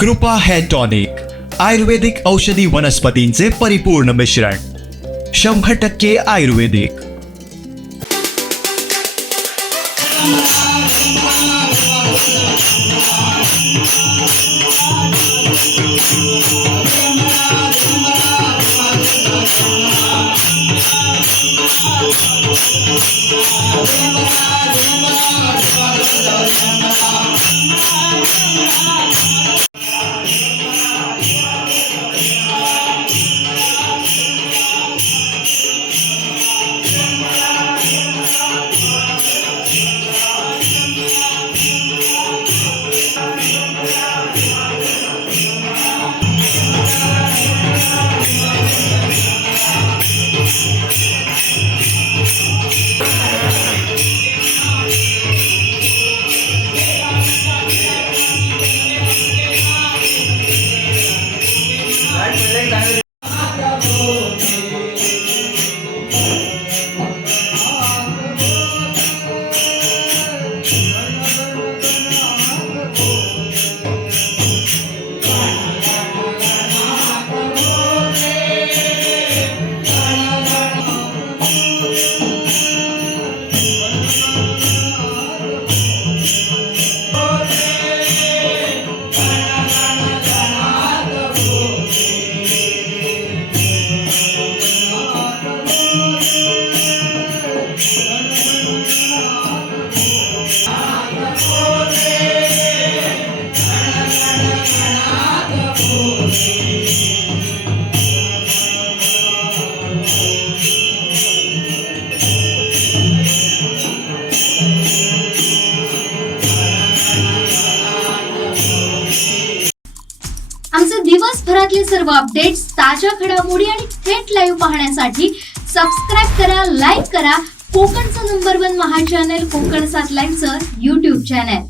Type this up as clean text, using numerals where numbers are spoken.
कृपा hair tonic आयुर्वेदिक औषधी वनस्पतींचे परिपूर्ण मिश्रण 100% आयुर्वेदिक। आमचे दिवसभरातले सर्व अपडेट्स, ताज्या घडामोडी आणि थेट लाईव्ह पाहण्यासाठी सबस्क्राईब करा, लाईक करा कोकणचं नंबर 1 महा चॅनल कोकण 7 लाईव्हचं YouTube चॅनल।